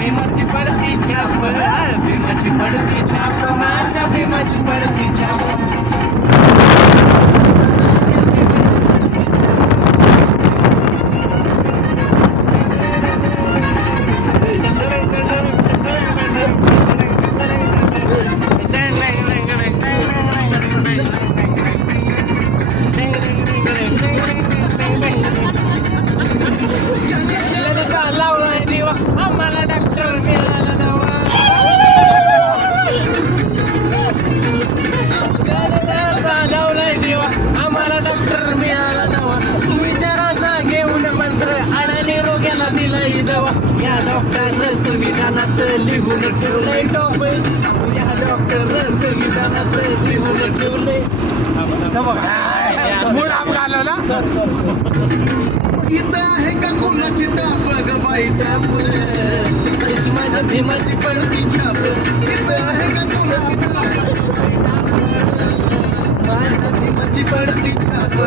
भीमाची पडती छाप भीमाची पडती छाप माझ्या भीमाची पडती छाप आम्हाला डॉक्टर मिळाला दवा लावलाय देवा आम्हाला डॉक्टर मिळाला दवा सुविचाराचा घेऊन मंत्र अडाणी रोग्याला दिलाय दवा या डॉक्टरनं संविधानात लिहून ठेवलंय टॉप या डॉक्टरनं संविधानात लिहून ठेवलंय इथं आहे का कोणाची टाप ग बाई टाप अशी माझ्या भीमाची पडती छाप इथं आहे का कोणाची टाप माझ्या भीमाची पडती छाप